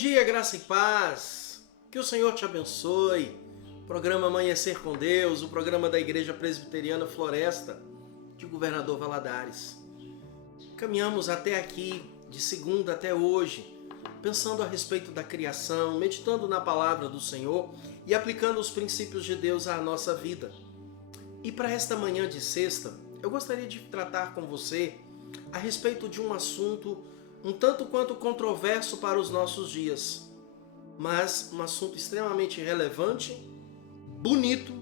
dia, graça e paz. Que o Senhor te abençoe. Programa Amanhecer com Deus, o programa da Igreja Presbiteriana Floresta de Governador Valadares. Caminhamos até aqui, de segunda até hoje, pensando a respeito da criação, meditando na palavra do Senhor e aplicando os princípios de Deus à nossa vida. E para esta manhã de sexta, eu gostaria de tratar com você a respeito de um assunto um tanto quanto controverso para os nossos dias, mas um assunto extremamente relevante, bonito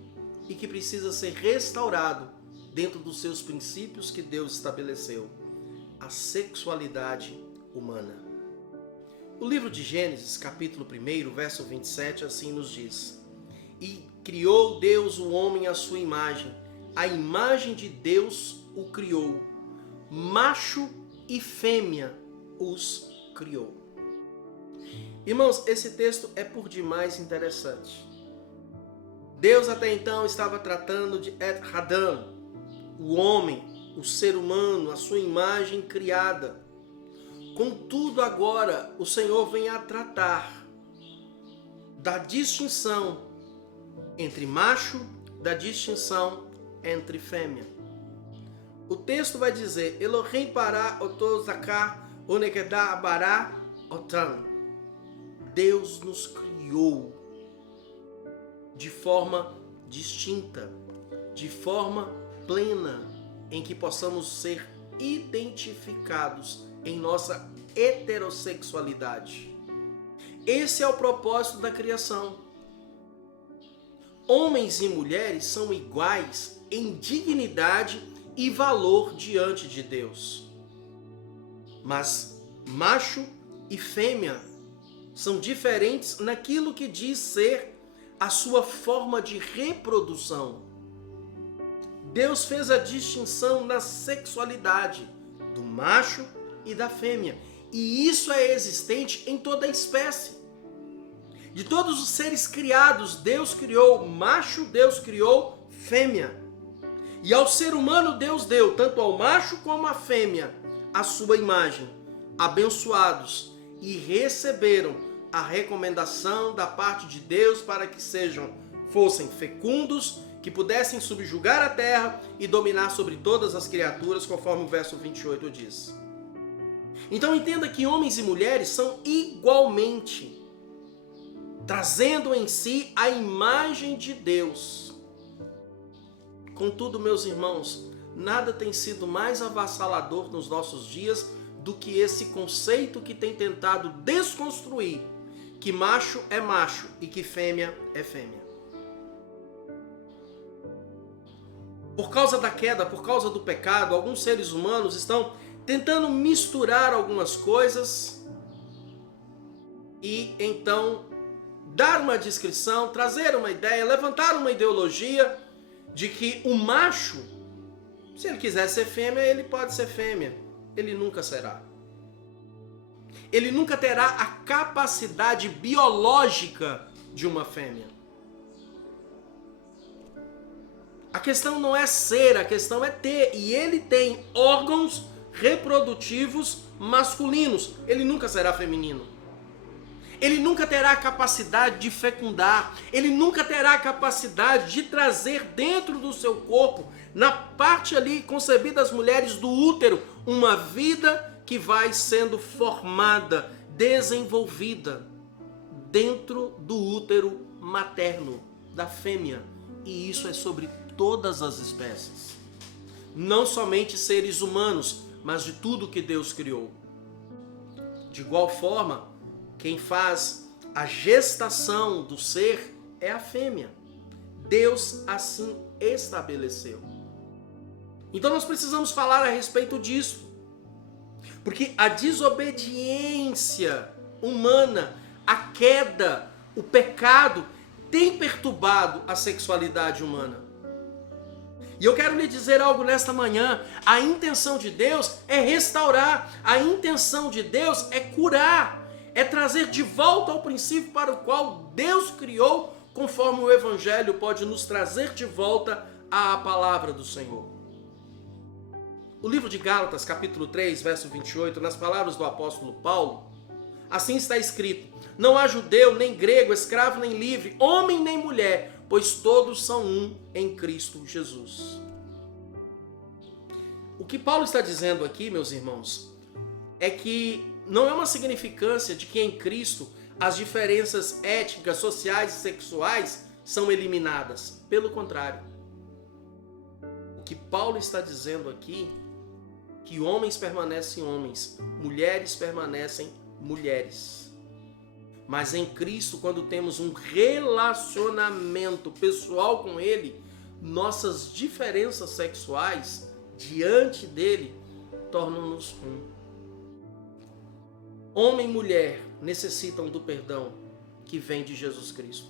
e que precisa ser restaurado dentro dos seus princípios que Deus estabeleceu: a sexualidade humana. O livro de Gênesis, capítulo 1, verso 27, assim nos diz: E criou Deus o homem à sua imagem, a imagem de Deus o criou, macho e fêmea os criou. Irmãos, esse texto é por demais interessante. Deus até então estava tratando de Adam, o homem, o ser humano, a sua imagem criada. Contudo, agora o Senhor vem a tratar da distinção entre macho, da distinção entre fêmea. O texto vai dizer: Elohim para otozakar onekedá bará otam. Deus nos criou de forma distinta, de forma plena, em que possamos ser identificados em nossa heterossexualidade. Esse é o propósito da criação. Homens e mulheres são iguais em dignidade e valor diante de Deus. Mas macho e fêmea são diferentes naquilo que diz ser a sua forma de reprodução. Deus fez a distinção na sexualidade do macho e da fêmea. E isso é existente em toda a espécie. De todos os seres criados, Deus criou macho, Deus criou fêmea. E ao ser humano, Deus deu, tanto ao macho como à fêmea, a sua imagem, abençoados, e receberam a recomendação da parte de Deus para que fossem fecundos, que pudessem subjugar a terra e dominar sobre todas as criaturas, conforme o verso 28 diz. Então entenda que homens e mulheres são igualmente, trazendo em si a imagem de Deus. Contudo, meus irmãos, nada tem sido mais avassalador nos nossos dias do que esse conceito que tem tentado desconstruir que macho é macho e que fêmea é fêmea. Por causa da queda, por causa do pecado, alguns seres humanos estão tentando misturar algumas coisas e então dar uma descrição, trazer uma ideia, levantar uma ideologia de que o macho, se ele quiser ser fêmea, ele pode ser fêmea. Ele nunca será. Ele nunca terá a capacidade biológica de uma fêmea. A questão não é ser, a questão é ter. E ele tem órgãos reprodutivos masculinos. Ele nunca será feminino. Ele nunca terá a capacidade de fecundar. Ele nunca terá a capacidade de trazer dentro do seu corpo, na parte ali concebida das mulheres do útero, uma vida que vai sendo formada, desenvolvida dentro do útero materno da fêmea. E isso é sobre todas as espécies. Não somente seres humanos, mas de tudo que Deus criou. De igual forma, quem faz a gestação do ser é a fêmea. Deus assim estabeleceu. Então nós precisamos falar a respeito disso. Porque a desobediência humana, a queda, o pecado, tem perturbado a sexualidade humana. E eu quero lhe dizer algo nesta manhã: a intenção de Deus é restaurar, a intenção de Deus é curar, é trazer de volta ao princípio para o qual Deus criou, conforme o Evangelho pode nos trazer de volta à palavra do Senhor. O livro de Gálatas, capítulo 3, verso 28, nas palavras do apóstolo Paulo, Assim está escrito: não há judeu, nem grego, escravo, nem livre, homem nem mulher, pois todos são um em Cristo Jesus. O que Paulo está dizendo aqui, meus irmãos, é que não é uma significância de que em Cristo as diferenças étnicas, sociais e sexuais são eliminadas. Pelo contrário. O que Paulo está dizendo aqui, que homens permanecem homens, mulheres permanecem mulheres. Mas em Cristo, quando temos um relacionamento pessoal com Ele, nossas diferenças sexuais diante dele tornam-nos um. Homem e mulher necessitam do perdão que vem de Jesus Cristo.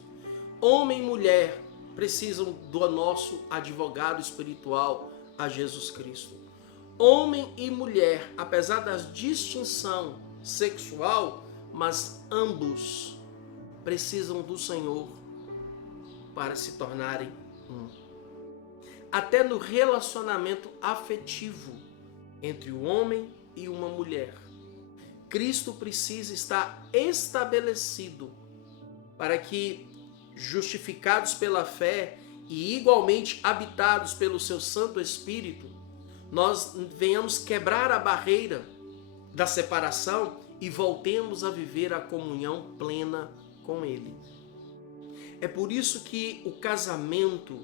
Homem e mulher precisam do nosso advogado espiritual, a Jesus Cristo. Homem e mulher, apesar da distinção sexual, mas ambos precisam do Senhor para se tornarem um. Até no relacionamento afetivo entre o homem e uma mulher, Cristo precisa estar estabelecido para que, justificados pela fé e igualmente habitados pelo seu Santo Espírito, nós venhamos quebrar a barreira da separação e voltemos a viver a comunhão plena com Ele. É por isso que o casamento,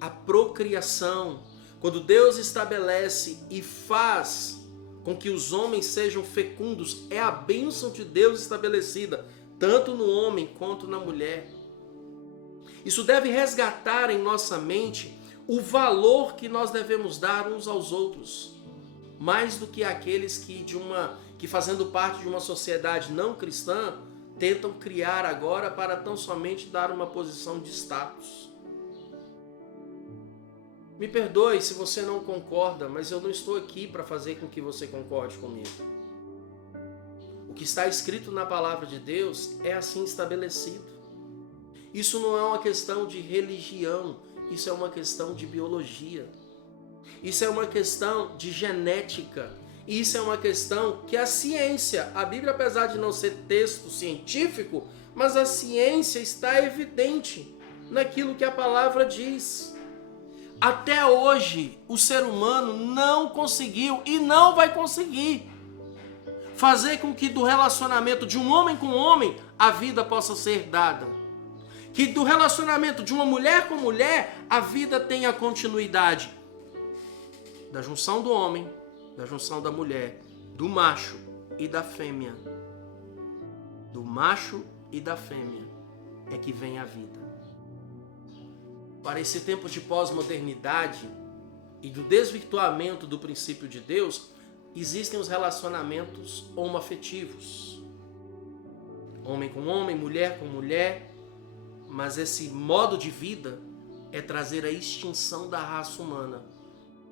a procriação, quando Deus estabelece e faz com que os homens sejam fecundos, é a bênção de Deus estabelecida, tanto no homem quanto na mulher. Isso deve resgatar em nossa mente o valor que nós devemos dar uns aos outros, mais do que aqueles que fazendo parte de uma sociedade não cristã, tentam criar agora para tão somente dar uma posição de status. Me perdoe se você não concorda, mas eu não estou aqui para fazer com que você concorde comigo. O que está escrito na palavra de Deus é assim estabelecido. Isso não é uma questão de religião, isso é uma questão de biologia. Isso é uma questão de genética. Isso é uma questão que a ciência, a Bíblia, apesar de não ser texto científico, mas a ciência está evidente naquilo que a palavra diz. Até hoje, o ser humano não conseguiu e não vai conseguir fazer com que do relacionamento de um homem com homem a vida possa ser dada. Que do relacionamento de uma mulher com mulher a vida tenha continuidade. Da junção do homem, da junção da mulher, do macho e da fêmea. Do macho e da fêmea é que vem a vida. Para esse tempo de pós-modernidade e do desvirtuamento do princípio de Deus, existem os relacionamentos homoafetivos. Homem com homem, mulher com mulher, mas esse modo de vida é trazer a extinção da raça humana,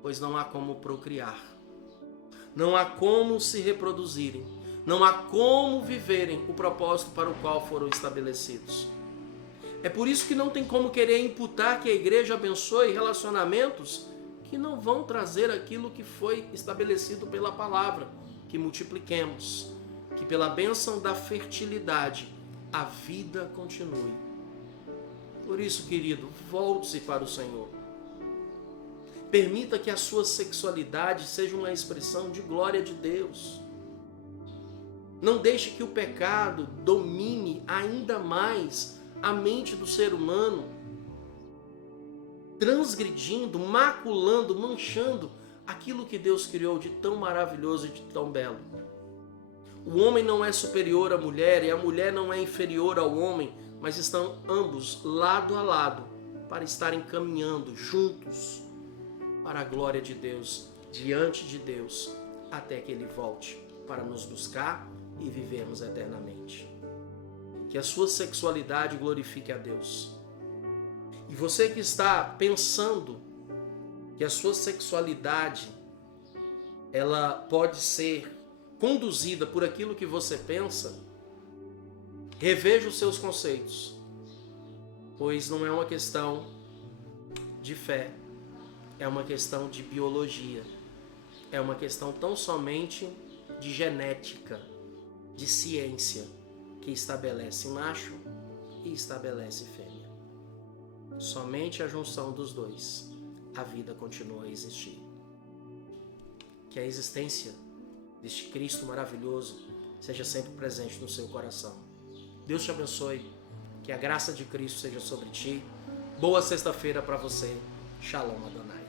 pois não há como procriar. Não há como se reproduzirem, não há como viverem o propósito para o qual foram estabelecidos. É por isso que não tem como querer imputar que a igreja abençoe relacionamentos que não vão trazer aquilo que foi estabelecido pela palavra, que multipliquemos, que pela bênção da fertilidade a vida continue. Por isso, querido, volte-se para o Senhor. Permita que a sua sexualidade seja uma expressão de glória de Deus. Não deixe que o pecado domine ainda mais a mente do ser humano, transgredindo, maculando, manchando aquilo que Deus criou de tão maravilhoso e de tão belo. O homem não é superior à mulher e a mulher não é inferior ao homem, mas estão ambos lado a lado para estarem caminhando juntos para a glória de Deus, diante de Deus, até que Ele volte para nos buscar e vivermos eternamente. Que a sua sexualidade glorifique a Deus. E você que está pensando que a sua sexualidade ela pode ser conduzida por aquilo que você pensa, reveja os seus conceitos, pois não é uma questão de fé, é uma questão de biologia, é uma questão tão somente de genética, de ciência que estabelece macho e estabelece fêmea. Somente a junção dos dois, a vida continua a existir. Que a existência deste Cristo maravilhoso seja sempre presente no seu coração. Deus te abençoe, que a graça de Cristo seja sobre ti. Boa sexta-feira para você. Shalom Adonai.